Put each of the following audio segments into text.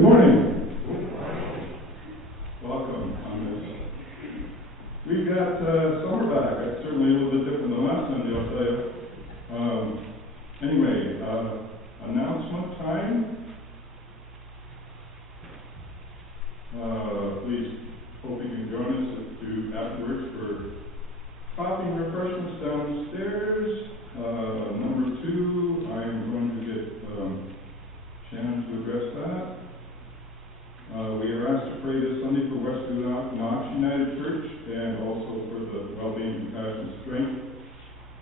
Good morning. Welcome on this. We've got summer back. It's certainly a little bit different than last Sunday, I'll tell you. Anyway, announcement time. Please hope you can join us afterwards for coffee and refreshments downstairs. Number 2, I'm going to get Shannon to address that. We are asked to pray this Sunday for Western Knox United Church and also for the well-being, compassion, strength,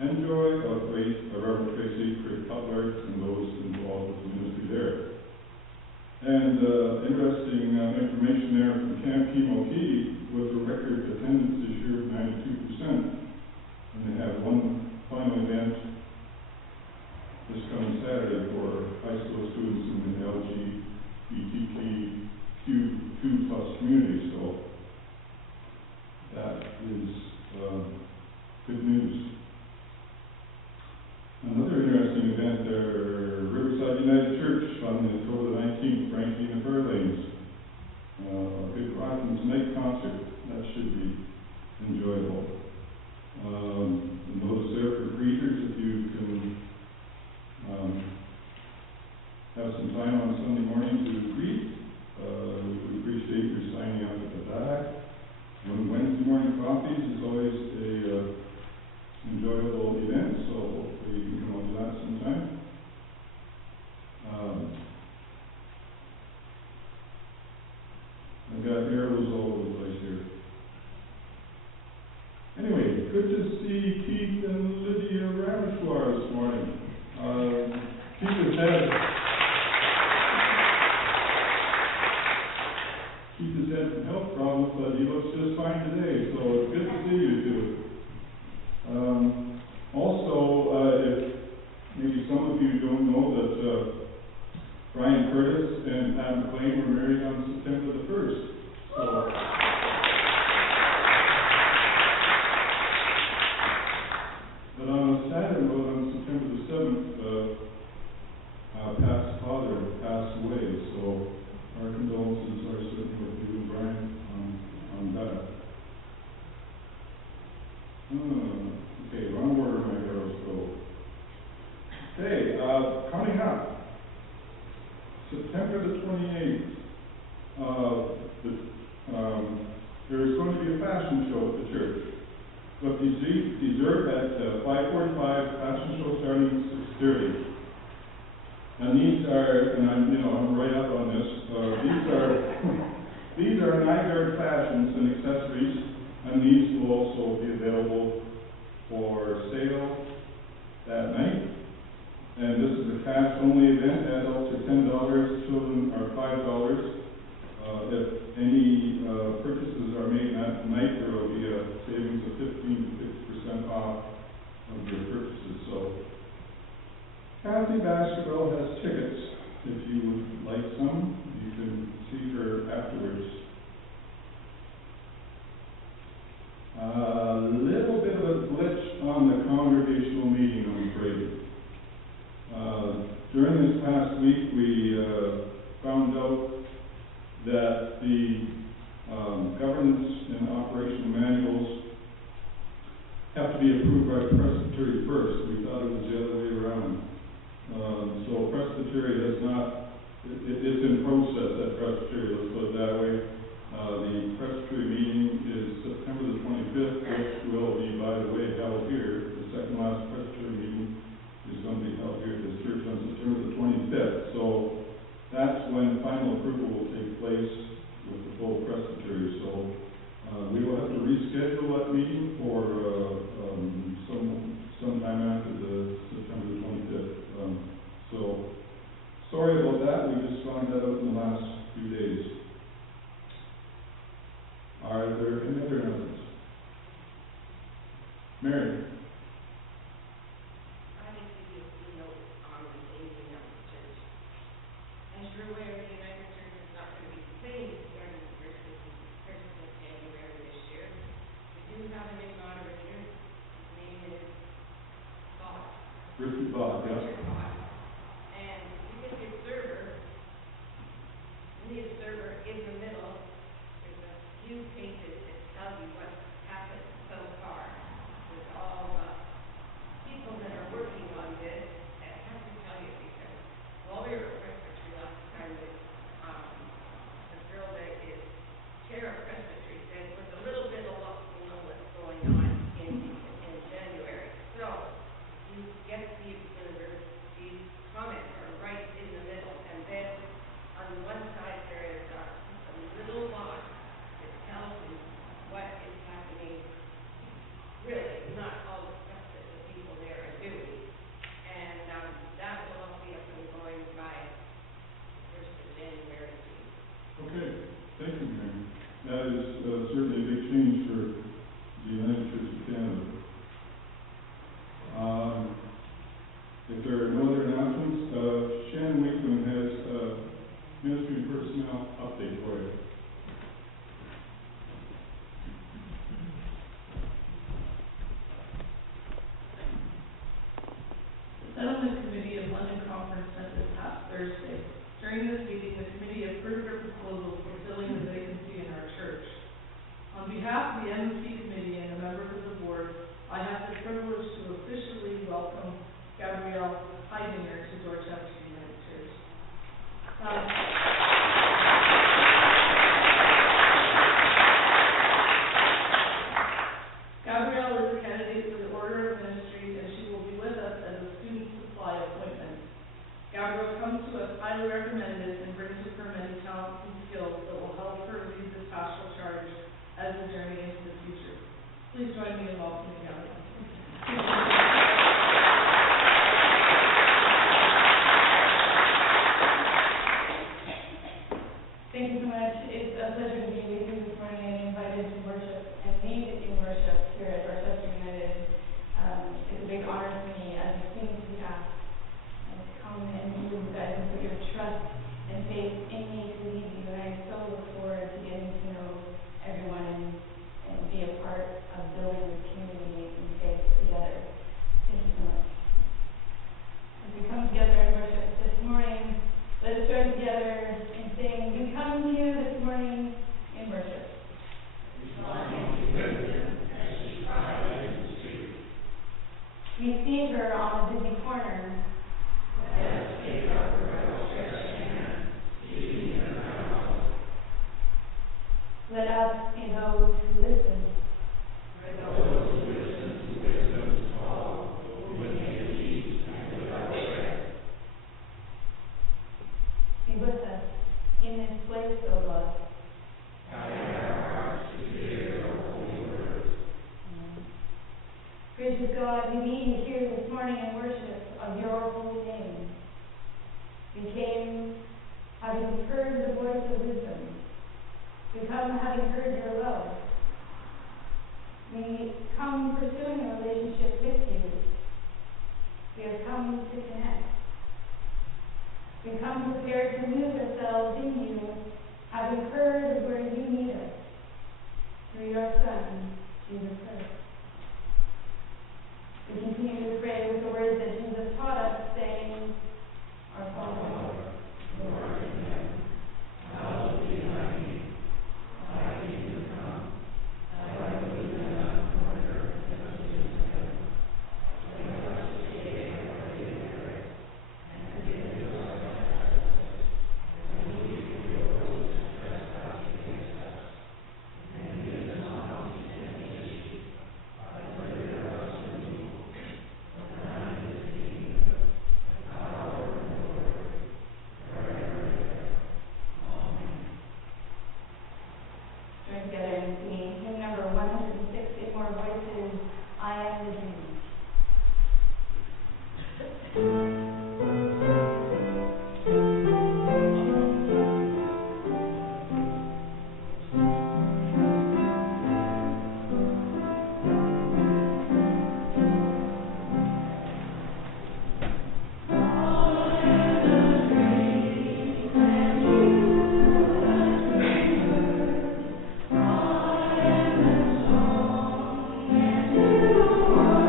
and joy of Reverend Tracy, Chris Cutler, and those involved with the ministry there. And interesting information there from Camp Kimokee with a record attendance this year of 92%. And they have one final event this coming Saturday for high school students in the LGBTQ2+ community. So that is good news. Another interesting event there, Riverside United Church on October 19th, Frankie and the Fairlanes. A big Rockin' Tonight concert. That should be enjoyable. Notice there for greeters, if you can have some time on Sunday morning to greet. We would appreciate your signing up at the back. Wednesday morning coffees is always a enjoyable event, so hopefully you can come up to that sometime. I've got arrows all over the place here. Anyway, good to see Keith and Lydia Rameshwar this morning. Keith has had some health problems, but he looks just fine today, so it's good to see you two. Also, if maybe some of you don't know that Brian Curtis and Pat McLean were married on September the 1st. So, but on September the 7th, Pat's father passed away, so our condolences are certainly with you and Brian on that. Okay, wrong order my arrows go. Okay, coming up, September the 28th, there is going to be a fashion show at the church. But dessert at 5:45, fashion show starting at 6:30. And these are, and I'm right up on this. These are NIGARD fashions and accessories, and these will also be available for sale that night. And this is a cash-only event. Adults are $10, children are $5. If any purchases are made that night, there will be a savings of 15 to 50% off of your purchases. So, Kathy Baskerville has tickets. If you would like some, you can see her afterwards. A little bit of a glitch on the congregational meeting, I'm afraid. During this past week, we found out that the governance and operation manuals have to be approved by Presbytery first. We thought it was the other way around. So Presbytery has not, it's in process at Presbytery, let's put it that way. The Presbytery meeting is September the 25th, which will be, by the way, held here. The second last Presbytery meeting is going to be held here at this church on September the 25th. So that's when final approval will take place with the full Presbytery. So we will have to reschedule that meeting for sometime after the September the 25th. So sorry about that. We just found that out in the last few days. Are there any other announcements? Mary? I think we need to note on the aging of the church. As you're aware, the United Church is not going to be completing starting the first of January this year. We do have a new moderator. His name is Richard Bott, yeah. Richard Bott. And he's a good server. In the that is certainly a big change for the United Church of Canada. If there are no other announcements, Shannon Wakeman has ministry and personnel update for you. The Settlement Committee of London Conference met this past Thursday. During this meeting, the committee approved a proposal for filling the vacancy in our church. On behalf of the MC Committee and the members of the board, I have the privilege to officially welcome Gabrielle Heidinger to Dorchester United Church. Gabrielle is a candidate for the Order of Ministry, and she will be with us as a student supply appointment. Gabrielle comes to us highly recommended and brings with her many talents and skills that will help her lead this pastoral charge as we journey into the future. Please join me in welcoming Gabrielle. Thank you so much. It's a pleasure to be with you this morning and invited to worship and lead in worship here at Dorchester United. It's a big honor for me as a student staff to come and be with you guys and put your trust and faith in me to lead you. And I so look forward to getting to know everyone and be a part of building this community and faith together. Thank you so much. As we come together in worship this morning, let us join together in saying, we come to you this morning in worship. We see her on a busy corner. Let us be those who listen. Be with us in this place, O God. Gracious God, we meet you here this morning in worship of your holy name. We came having heard the voice of wisdom. We come having heard your love. We come pursuing a relationship with you. We have come to connect. We come prepared to lose ourselves in you, having heard where you meet us through your Son, Jesus Christ. We continue to pray with the words that Jesus taught us, saying, Our Father, who art in heaven, hallowed be thy name. Thy kingdom come, thy will be done on earth as it is in heaven. Give us this day our daily bread, and forgive us our trespasses, as we forgive those who trespass against us. And lead us not into temptation, but deliver us from evil. For thine is the kingdom, the power, and the glory, forever and ever. Amen. Join together in singing hymn number 106 in more voices, I Am the Dream. You are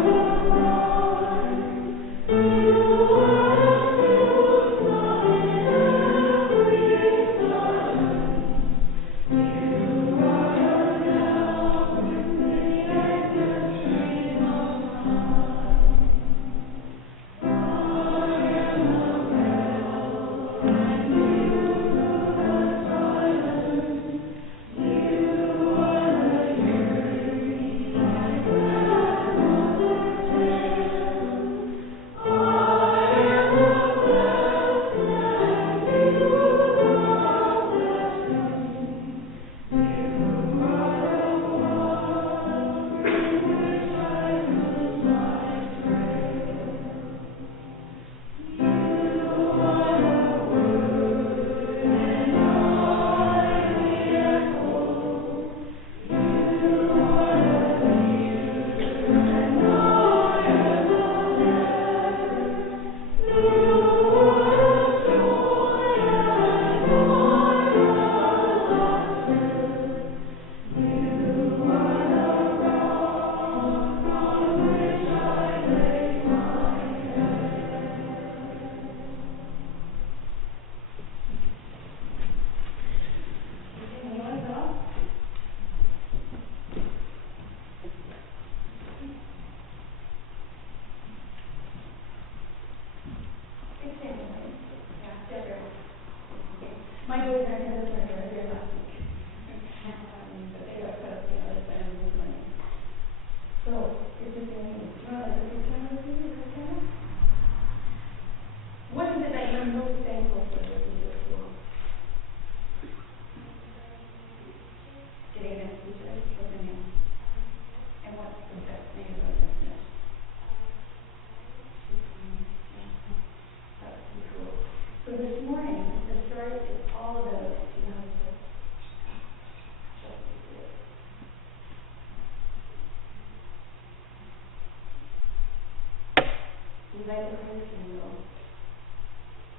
light the Christ candle,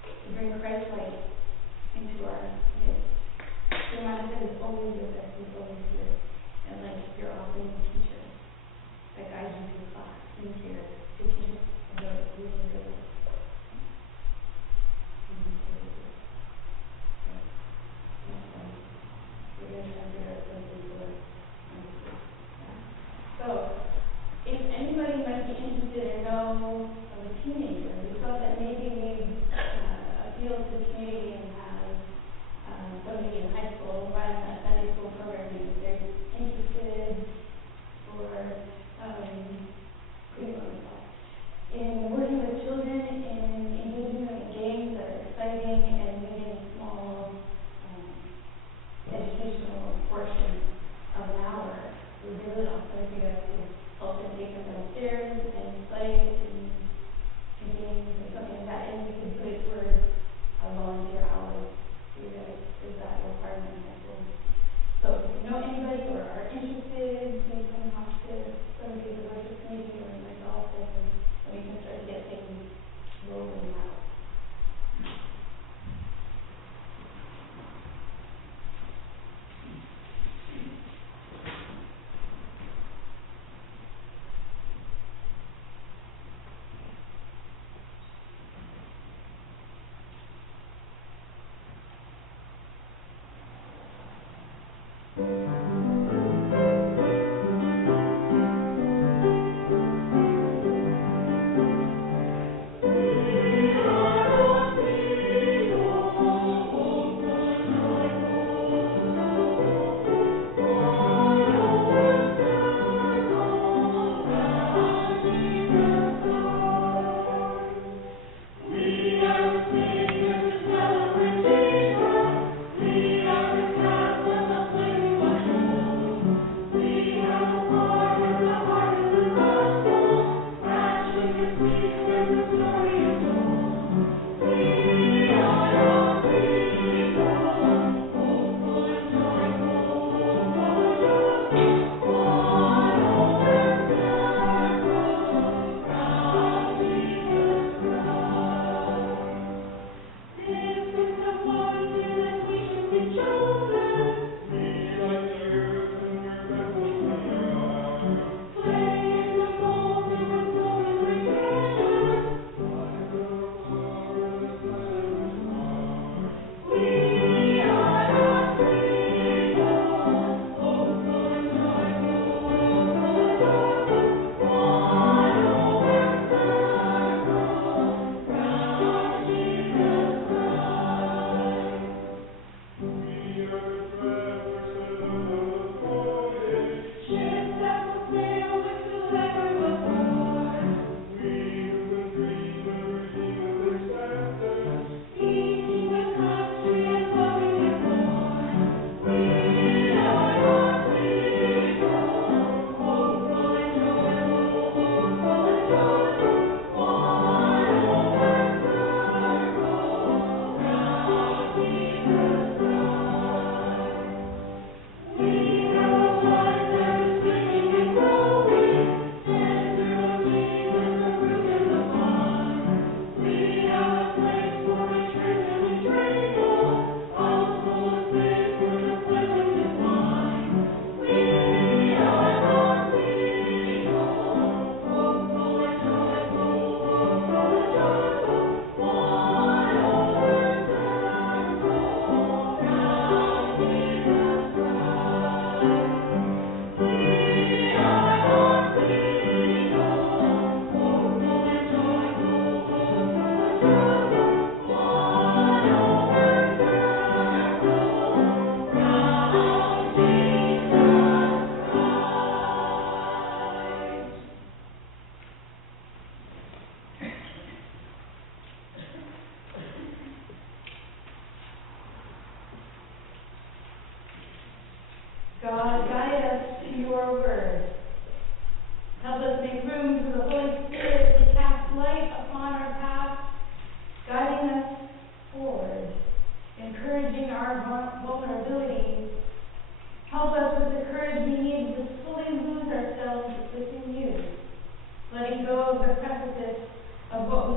to bring Christ light into our midst. Remind us that He's always with us, He's always here. And like your awesome teacher that guides you through class, He's here to teach us about living good life. We're going to translate our senses for So, if anybody might be interested or know of a teenager who felt that maybe we appeal to the community and have somebody in high school run a Sunday school program, and if they're interested or in working with children and engaging them in games that are exciting and leading a small educational portion of an hour, it would be really awesome if you guys could help them take them downstairs and play and do games or something like that, and we could put it towards volunteer hours for you guys, is that a requirement in high school? So if you know anybody or are interested, please come talk to somebody at the worship committee or myself, and we can start to get things rolling out. God, guide us to your word. Help us make room for the Holy Spirit to cast light upon our path, guiding us forward, encouraging our vulnerabilities. Help us with the courage we need to fully lose ourselves within you, letting go of the precipice of what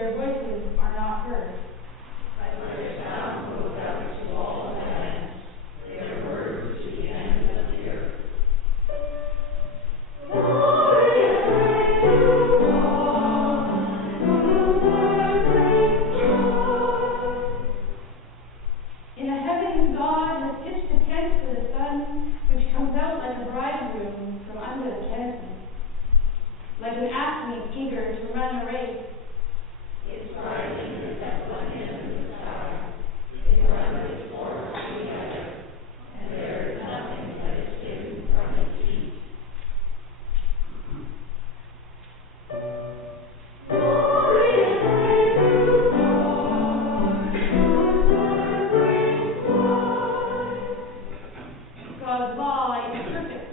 their voices are not heard. In a heaven, God has pitched a tent for the sun, which comes out like a bridegroom from under the canopy, like an athlete eager to run a race. Its rising is at one end of the sky. It runs its course together, and there is nothing that is hidden from its feet. God's law is perfect,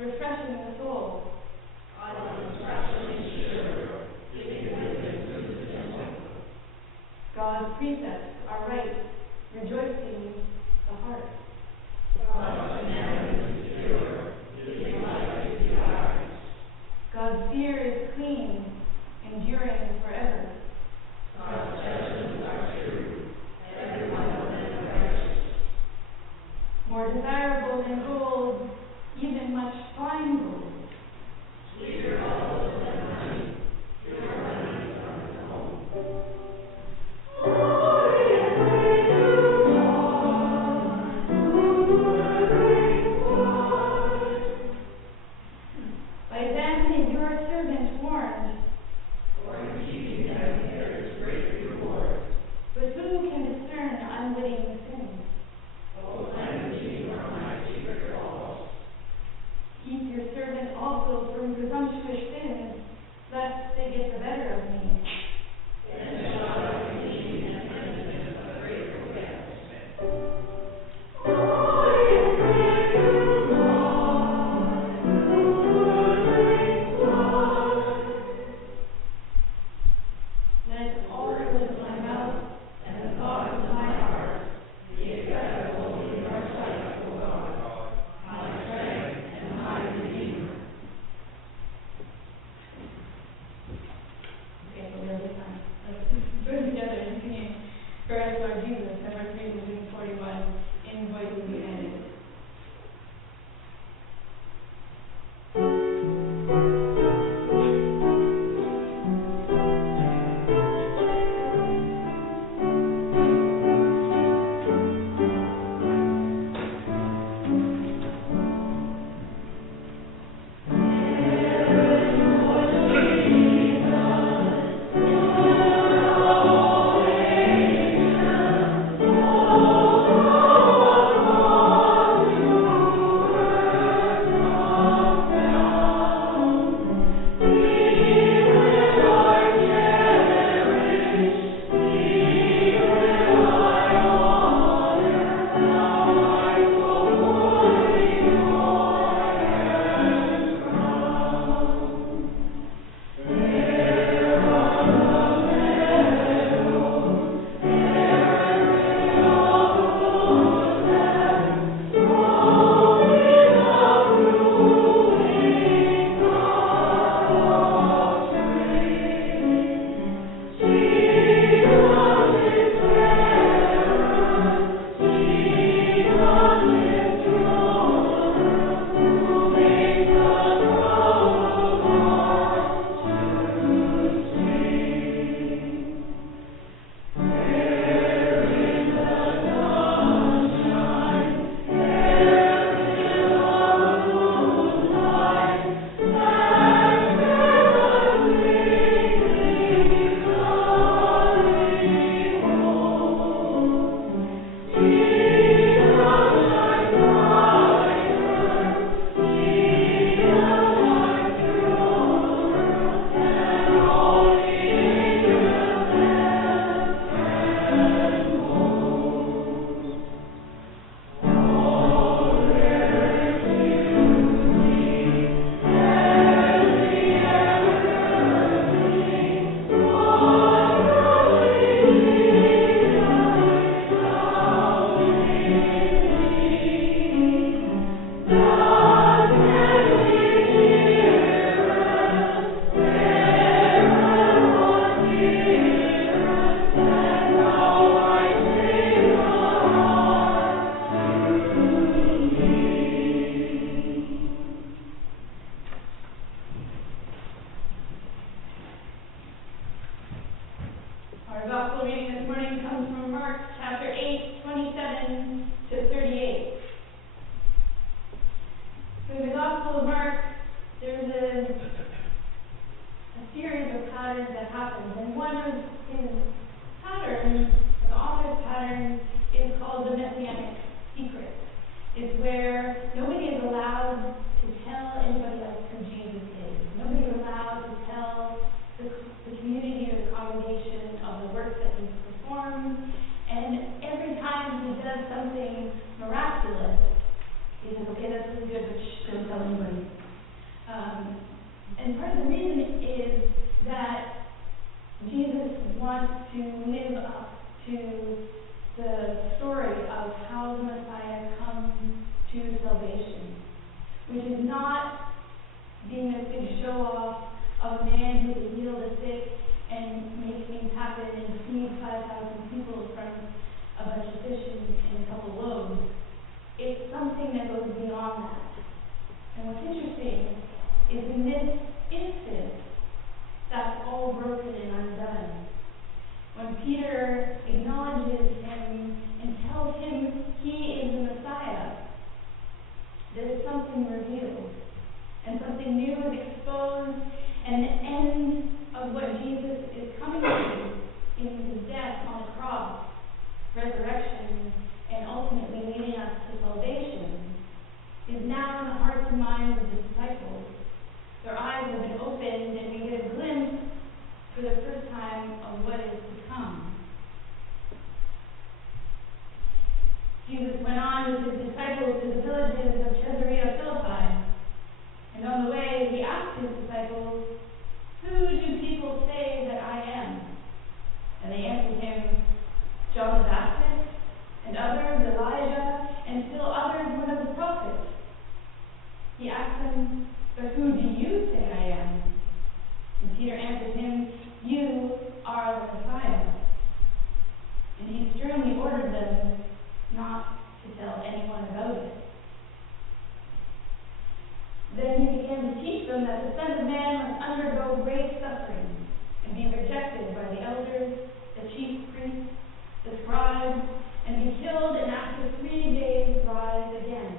refreshing the soul. God's instruction is sure, giving wisdom to the simple. God's precepts are right, rejoicing the heart. God's commandment is pure, giving light to the eyes. God's fear is clean, enduring forever. God's judgments are true, every one of them righteous. More desirable than gold, even much fine gold. Sweeter also than honey, pure honey from the comb. Glory and praise to God. Our gospel reading this morning comes from Mark chapter 8, 27 to 38. So in the Gospel of Mark, there's a series of patterns that happens, and one of his patterns, the author's pattern, is called the Messianic secret. It's where nobody is allowed to tell anybody else who Jesus is. Nobody is allowed to tell the community or the congregation of the work that he's performed, and every time he does something miraculous, he says, okay, that's really good, but shh, don't tell anybody. And part of the reason is that Jesus wants to live up to the story of how the Messiah comes to salvation, which is not being a big show-off of a man who can heal the sick and make things happen and feed 5,000 people from a bunch of fish and a couple loaves. It's something that goes beyond that. And what's interesting is in this instant, that's all broken and undone. When Peter acknowledges him and tells him he is the Messiah, there is something revealed, and something new is exposed, and the end of what Jesus is coming to in his death on the cross, resurrection, and ultimately leading us to salvation, is now in the hearts and minds of the disciples. Their eyes have been opened, and we get a glimpse for the first time of what is to come. Jesus went on with his disciples to the villages of Caesarea Philippi, and on the way he asked his disciples, "Who do people say that I am?" And they answered him, "John the Baptist, and others Elijah, and still others one of the prophets." He asked them, "But who do you say I am?" And Peter answered him, "You are the Messiah." And he sternly ordered them not to tell anyone about it. Then he began to teach them that the Son of Man must undergo great suffering and be rejected by the elders, the chief priests, the scribes, and be killed, and after 3 days rise again.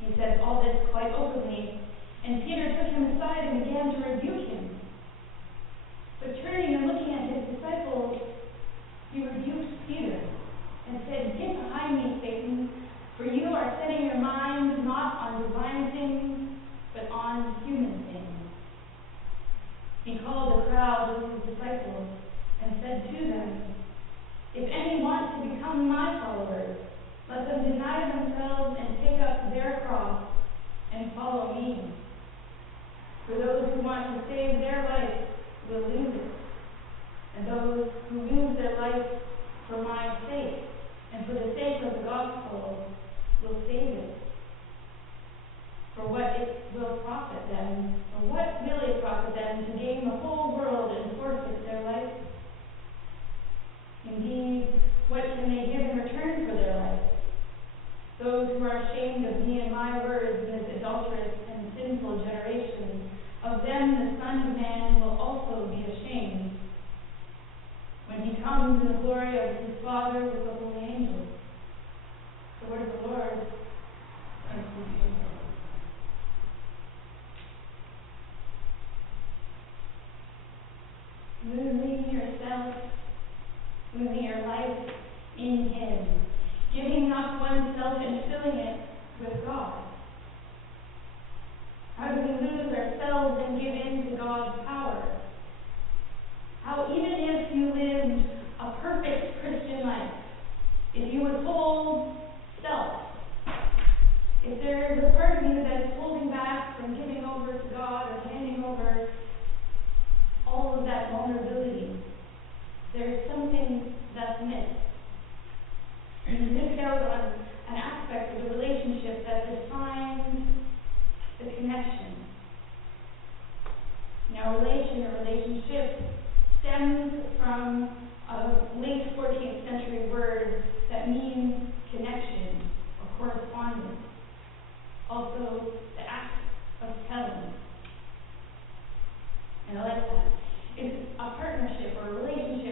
He said all this quite openly, and Peter took him aside and began to rebuke him. But turning and looking at his disciples, he rebuked Peter and said, "Get behind me, Satan, for you are setting your mind not on divine things, but on human things." He called the crowd of his disciples and said to them, "If any want to become my followers, let them deny themselves and take up their cross and follow me. For those who want to save their life will lose it, and those who lose their life for my sake and for the sake of the gospel will save it. For what will it profit them to gain the whole world and forfeit their life? Indeed, what can they give in return for their life? Those who are ashamed of me and my words in this adulterous and sinful generation, of them the Son of Man will also be ashamed when he comes in the glory of his Father with the holy angels." The word of the Lord. Thanks be to God. Losing yourself, losing your life in him, giving up oneself and filling it with God. How do we lose ourselves and give in to God's power? How even if you lived a perfect Christian life, if you withhold self, if there is a part of you that is holding back from giving over to God or handing over all of that vulnerability, there is something that's missed. You missed out on an aspect of the relationship that defines the connection. Now, relationship stems from a late 14th century word that means connection or correspondence. Also, the act of telling. And I like that. It's a partnership or a relationship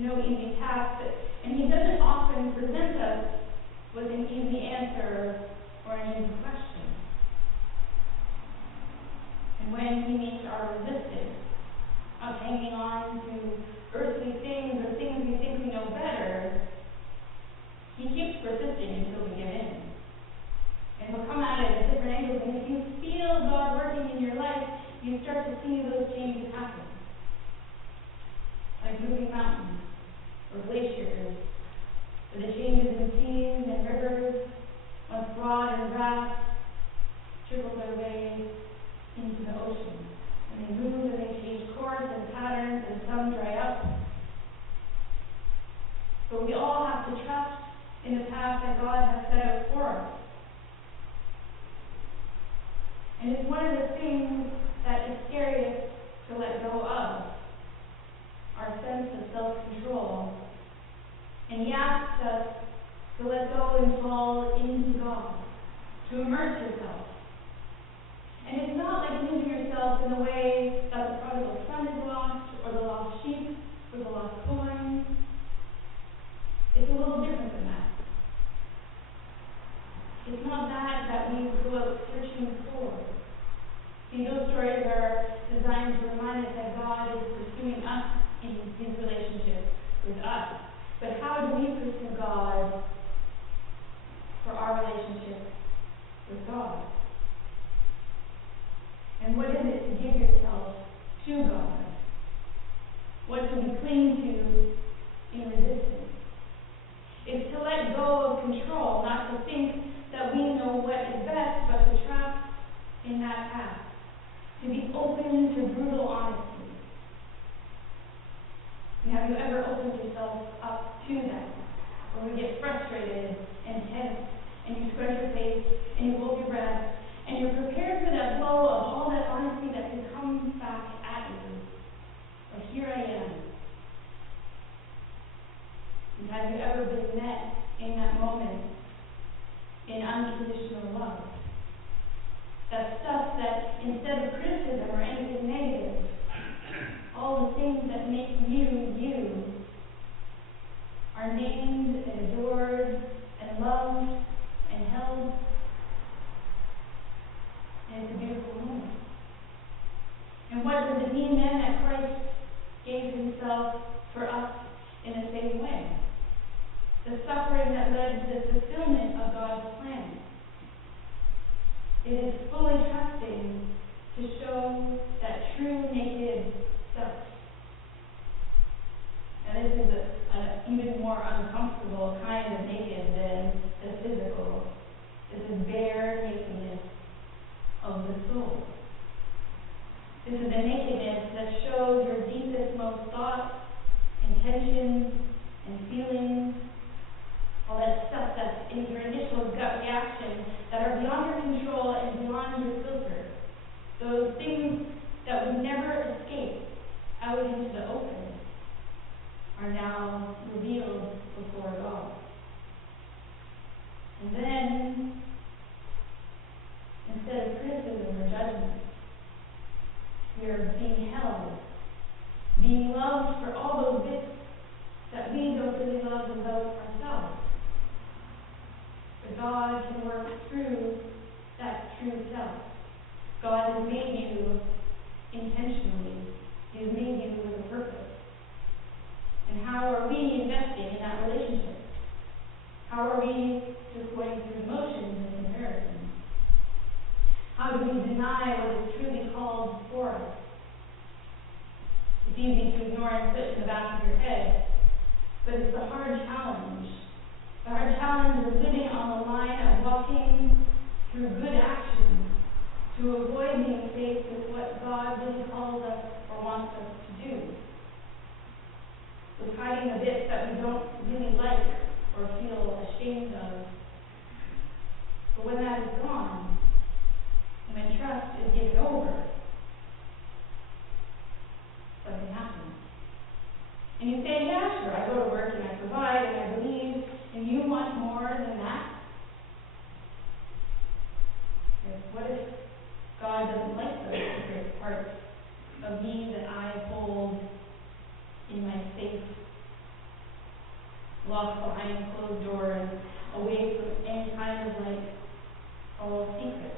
no easy task, and he doesn't often present us with an easy answer or an easy question. And when he meets our resistance of hanging on to earthly things or things we think we know better, he keeps persisting until we give in. And he'll come at it at different angles, and if you feel God working in your life, you start to see those changes happen. Like moving mountains or glaciers, or the changes in seas and rivers, once broad and vast, trickle their way into the ocean. And they move and they change course and patterns, and some dry up. But we all have to trust in the path that God has set out for us. And it's one of the things that is scariest to let go of, our sense of self-control. And he asks us to let go and fall into God, to immerse yourself. And it's not like losing yourself in the way that the prodigal son is lost, or the lost sheep, or the lost coin. It's a little different than that. It's not that we go out searching for. See, those stories are designed to remind us that God is pursuing us in his relationship with us. But how do we pursue God for our relationship with God? And what is it to give yourself to God? What do we cling to in resistance? It's to let go of control, not to think that we know what is best, but to trust in that path. To be open to brutal honesty. And have you ever opened yourself up to that? Or you get frustrated and tense, and you scrunch your face, and you hold your breath, and you're prepared for that blow of all that honesty that could come back at you. But here I am. And have you ever been met in that moment in unconditional love? That stuff that, instead of criticism or anything negative, all the things that make you, you, are named and adored and loved and held. And it's a beautiful moment. And what does it mean then that Christ gave himself for us in the same way? The suffering that led to the fulfillment of God's plan. It is fully trusting to show that true naked self. And this is an even more uncomfortable kind of naked than the physical. This is bare nakedness of the soul. This is the nakedness that shows your deepest, most thoughts, intentions, and feelings. All that stuff that's in your initial gut reaction that are beyond your control and beyond your filter. Those things that would never escape out into the open are now revealed before God. And then, instead of criticism or judgment, we are being held, being loved for all those bits that we don't really love about ourselves. But God can work through that true self. God has made you intentionally. He has made you with a purpose. And how are we investing in that relationship? How are we just going through emotions and comparisons? How do we deny what is truly called for us? It's easy to ignore and put in the back of your head, but it's a hard challenge. The hard challenge is living on the line of walking through good action to avoid being faced with what God really calls us or wants us to do. With hiding the bits that we don't really like or feel ashamed of. But when that is gone, and when trust is given over, something happens. And you say, yeah, sure, I go to work and I provide and I believe, and you want more than that? What if God doesn't like those secret parts of me that I hold in my safe locked behind closed doors, away from any kind of secret.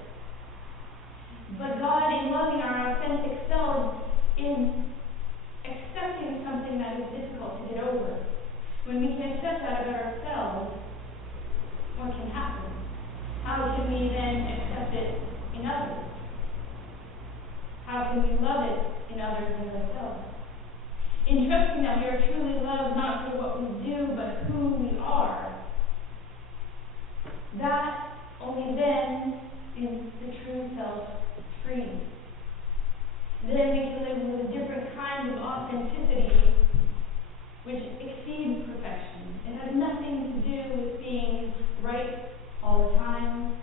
But God, in loving our authentic selves, is accepting something that is difficult to get over. When we can accept that about ourselves, what can happen? How can we then accept it in others? How can we love it in others and ourselves? In trusting that we are truly loved not for what we do, but who we are, that only then is the true self free. Then we can live with a different kind of authenticity which exceeds perfection. It has nothing to do with being right all the time,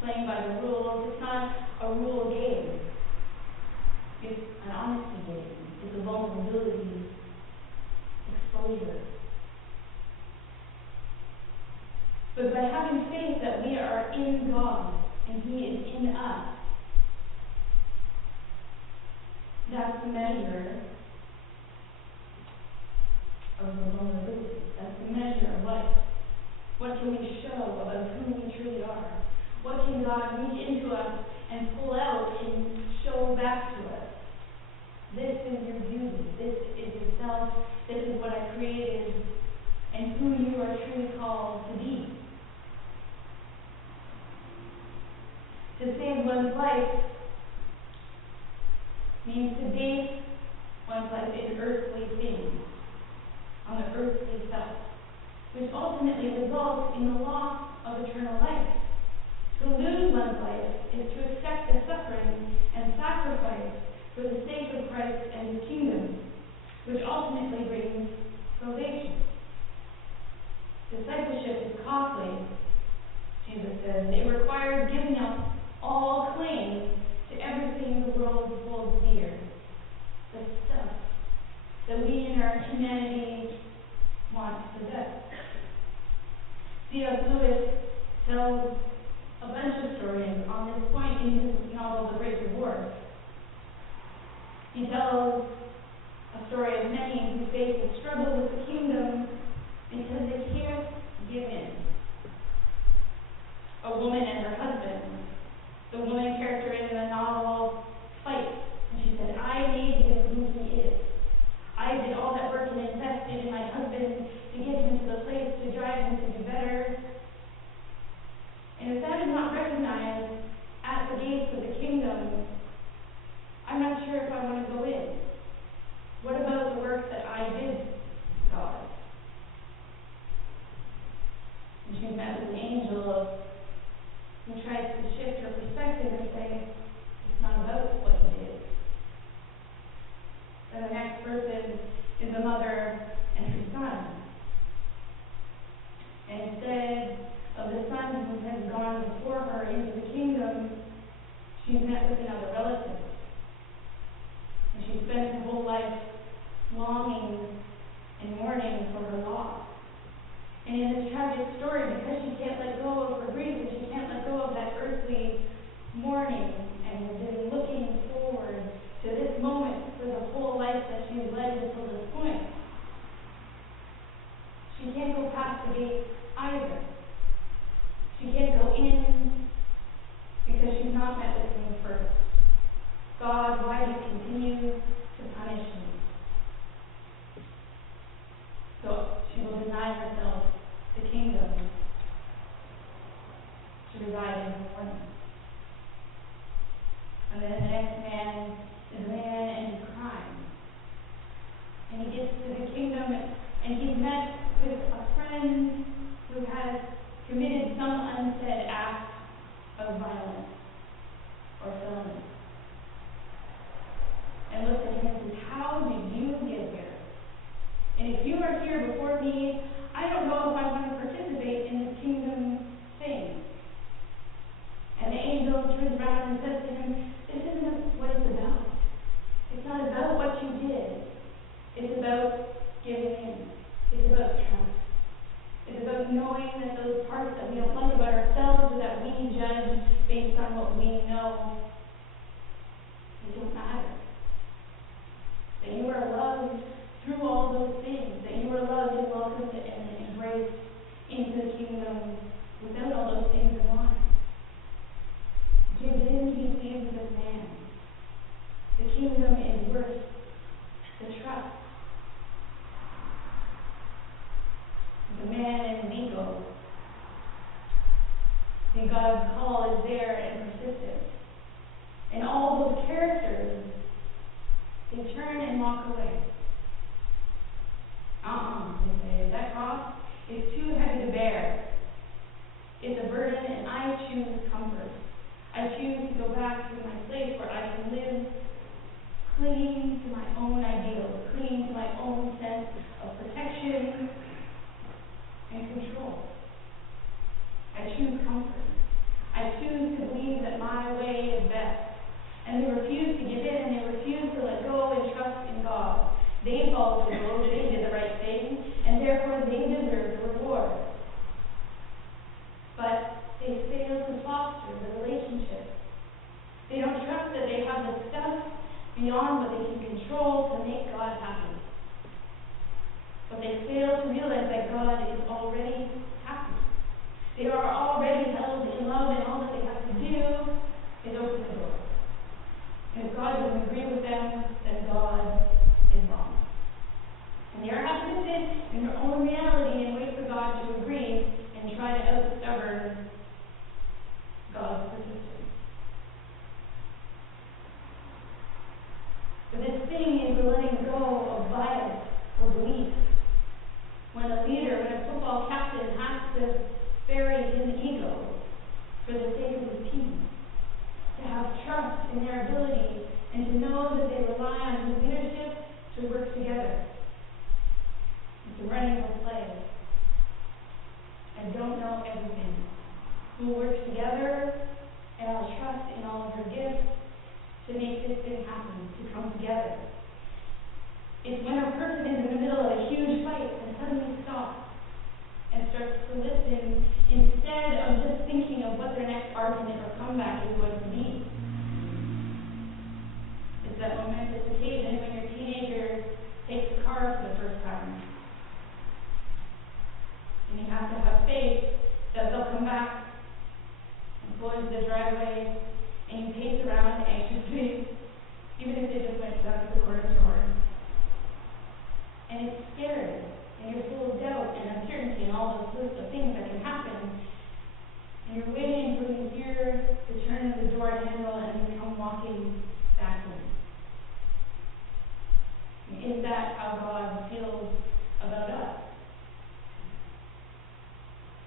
playing by the rules. It's not a rule game. It's an honesty game. It's a vulnerability exposure. But by having faith that we are in God and He is in us, that's the measure of the vulnerability. That's the measure of life. What can we show about who we truly are? What can God reach into us and pull out and show back to us? This is your beauty. This is yourself. This is what I created and who you are truly called to be. To save one's life means to base one's life in earthly things, on the earthly self, which ultimately results in the loss of eternal life. To lose one's life is to accept the suffering and sacrifice for the sake of Christ and His kingdom, which ultimately brings salvation. Discipleship is costly, Jesus says. It requires giving up all claim to everything the world holds dear, the stuff that we in our humanity want to possess. C.S. Lewis tells a bunch of stories on this point in his novel, The Great Divorce. He tells a story of many who face a struggle with the kingdom because they can't give in. A woman and her husband. The woman character in the novel fights, and she said, I made him who he is. I did all that work and invested in my husband to get him to the place to drive him to do better. And if that is not recognized at the gates of the kingdom, I'm not sure if I want to go in. What about the work that I did, God? And she's met with an angel who tries to shift her perspective and say, it's not about what you did. Then the next person is a mother and her son. And instead of the son who has gone before her into the kingdom, she's met with another relative. And she spends her whole life longing and mourning for her loss. And in this tragic story, because she can't let go of her grief and she can't let go of that earthly mourning and has been looking forward to this moment for the whole life that she's led until this point, she can't go past the gate either. She can't go in because she's not met with Him first. God, why do you continue to punish me? So she will deny herself the kingdom to reside in her mourning. And then the next man is a man and he's crying. And he gets to the kingdom and he's met with a friend who has committed some unsaid act of violence or felony. And looks at him and says, how did you get here? And if you are here before me, I don't the man and his ego. See, God's call is there and persistent. And all those characters, they turn and walk away. They say, that cross is too heavy to bear. It's a burden, and I choose comfort. I choose to go back to my place where I can live clinging to my own ideals, clinging to my own sense of protection and control. I choose comfort. I choose to believe that my way is best. And they refuse to give in, and they refuse to let go and trust in God. They followed the road, they did the right thing, and therefore they deserve the reward. But they fail to foster the relationship. They don't trust that they have the stuff beyond what they can control to make God happy. But they fail to realize that God is already happy. They are already held in love, and all that they have to do is open the door. And if God doesn't agree with them, then God is wrong. And they are happy to sit in their own reality and wait for God to agree and try to out-stubborn God's persistence. But this thing is the letting go of bias or belief. When a leader, when a football captain has to bury his ego for the sake of his team, to have trust in their ability and to know that they rely on his leadership to work together. It's a running for play. I don't know everything. We'll work together, and I'll trust in all of your gifts to make this thing happen, to come together. It's when a person is in the middle of a huge fight and suddenly stops and starts to listen instead of just thinking of what their next argument or comeback is going to be. It's that momentous occasion when your teenager takes the car for the first time. And you have to have faith that they'll come back and pull into the driveway, and you pace around anxiously, even if they just went down to the corner store. And it's scary, and you're full of doubt and uncertainty and all those lists of things that can happen. And you're waiting until you hear the turn of the door handle and you come walking back in. And is that how God feels about us?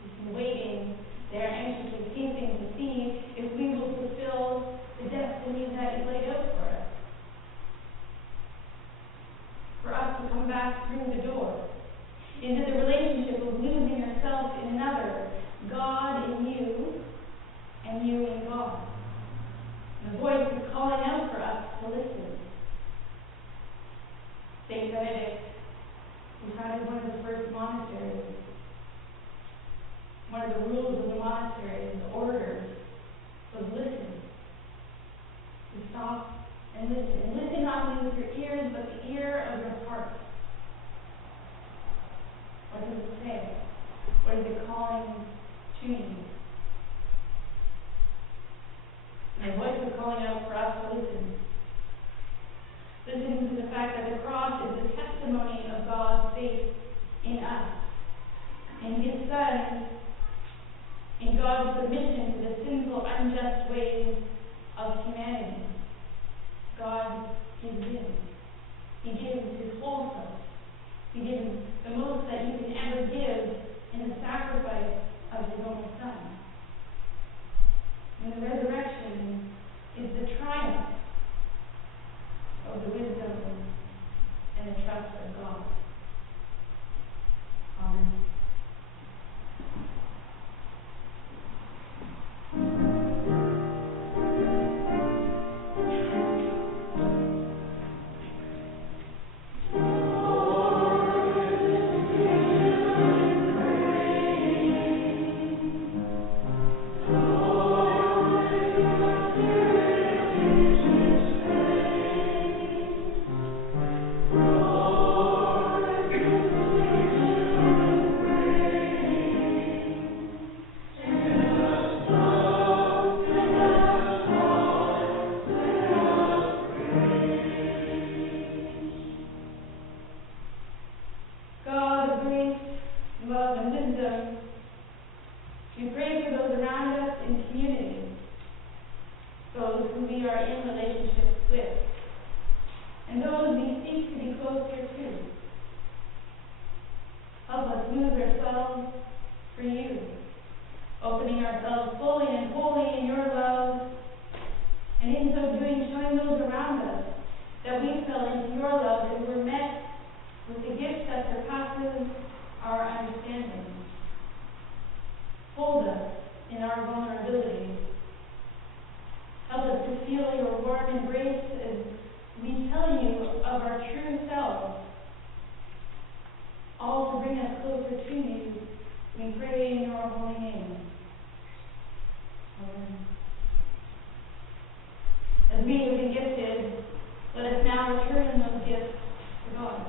He's been waiting there anxiously pacing to see if we will fulfill the destiny that is laid out for us. For us to come back through the door. Is it the relationship of losing yourself in another, God in you, and you in God? And the voice is calling out for us to listen. Saint Benedict, who founded one of the first monasteries, one of the rules of the monastery, the orders, was listen. To stop and listen. And listen not only with your ears, but the ear of your heart. What does it say? What is it calling to you? My voice is calling out for us to listen. Listen to the fact that the cross is the testimony of God's faith in us, in His Son, in God's submission to the sinful, unjust ways of humanity. God gives in. He gives His whole self. He gives the most that you can ever give in the sacrifice of His only Son. love, and wisdom. We pray for those around us in community, those who we are in relationships with, and those we seek to be closer to. Help us lose ourselves for you, opening ourselves fully and wholly in your love, and in so doing, showing those around us that we fell into your love and were met with the gift that surpasses our understanding. Hold us in our vulnerability. Help us to feel your warm embrace as we tell you of our true selves, all to bring us closer to you. We pray in your holy name. Amen. As we have been gifted, let us now return those gifts to God.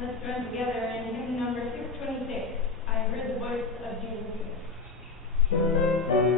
Let's join together in hymn number 626, I Heard the Voice of Jesus. Thank you.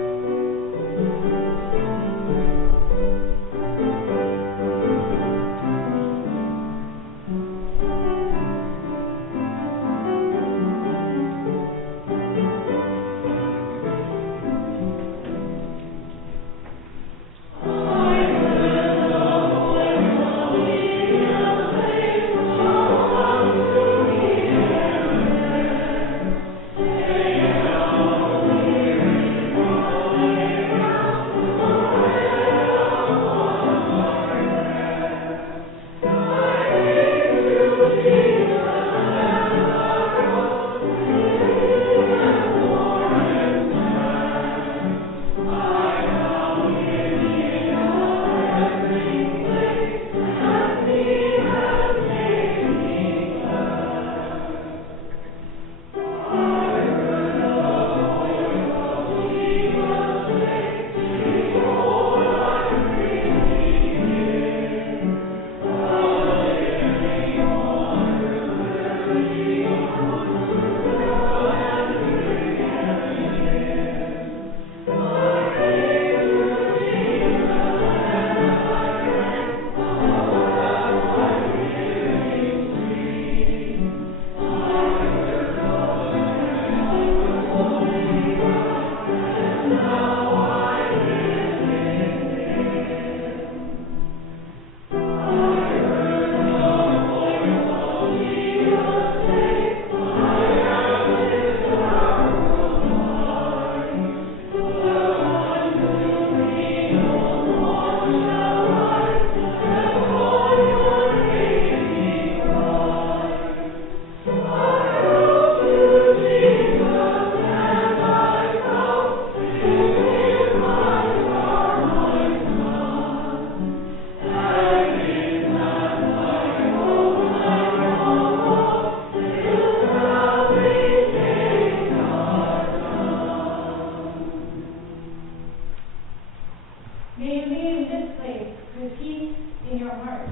May you leave this place with peace in your heart,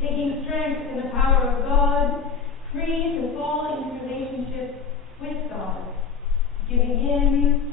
taking strength in the power of God, free to fall into relationship with God, giving in